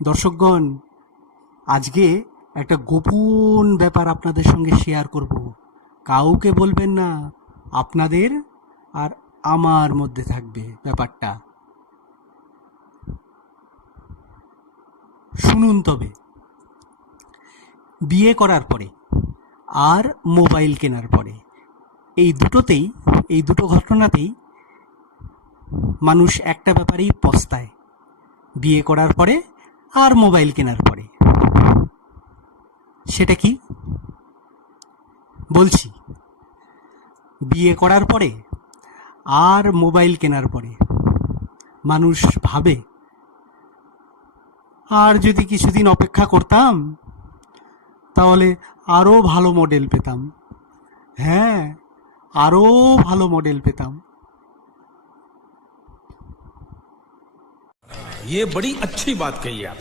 দর্শকগণ, আজকে একটা গোপন ব্যাপার আপনাদের সঙ্গে শেয়ার করব। কাউকে বলবেন না, আপনাদের আর আমার মধ্যে থাকবে ব্যাপারটা। শুনুন তবে। বিয়ে করার পরে আর মোবাইল কেনার পরে এই দুটো ঘটনাতেই মানুষ একটা ব্যাপারেই পস্তায়। বিয়ে করার পরে আর মোবাইল কেনার পরে। সেটা কি বলছি। বিয়ে করার পরে আর মোবাইল কেনার পরে মানুষ ভাবে, আর যদি কিছুদিন অপেক্ষা করতাম তাহলে আরও ভালো মডেল পেতাম। হ্যাঁ, আরও ভালো মডেল পেতাম। ये बड़ी अच्छी बात कही आप।